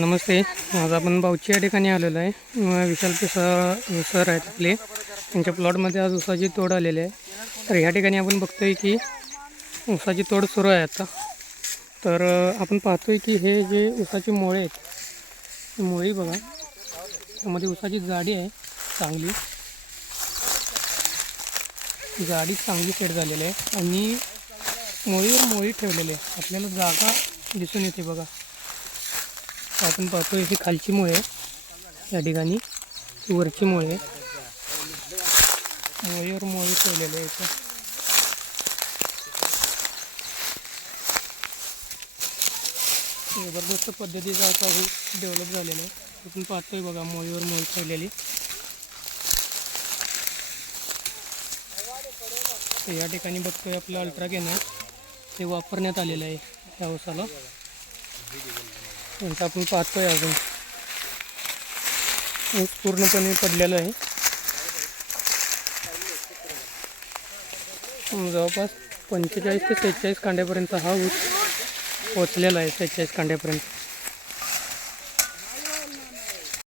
नमस्ते. आज आपण बावची या ठिकाणी आलेलो आहे. विशाल पिसा सर आहेत आपले. त्यांच्या प्लॉटमध्ये आज उसाची तोड आलेली आहे. तर ह्या ठिकाणी आपण बघतोय की उसाची तोड सुरू आहे आता. तर आपण पाहतोय की हे जे उसाची मोळे आहेत मुळी मोळी बघा. त्यामध्ये उसाची जाडी आहे चांगली. जाडी चांगली सेट झालेली आहे. आणि मुळीवर मोळी ठेवलेली आहे. आपल्याला जागा दिसून येते बघा. आपण पाहतोय ही खालची मुळे आहे. या ठिकाणी वरची मुळे आहे. मुळीवर मुळी आहे इथं जबरदस्त पद्धतीचा आता हे डेव्हलप झालेलं आहे. आपण पाहतोय बघा मुळीवर मुळी ठेवलेली. तर या ठिकाणी बघतोय आपलं अल्ट्रा गेन आहे ते वापरण्यात आलेलं आहे या उसाला. यांचं आपण पाहतोय अजून. ऊस पूर्णपणे पडलेलं आहे. जवळपास पंचेचाळीस ते सेहेचाळीस कांड्यापर्यंत हा ऊस पोचलेला आहे सेहेचाळीस कांड्यापर्यंत.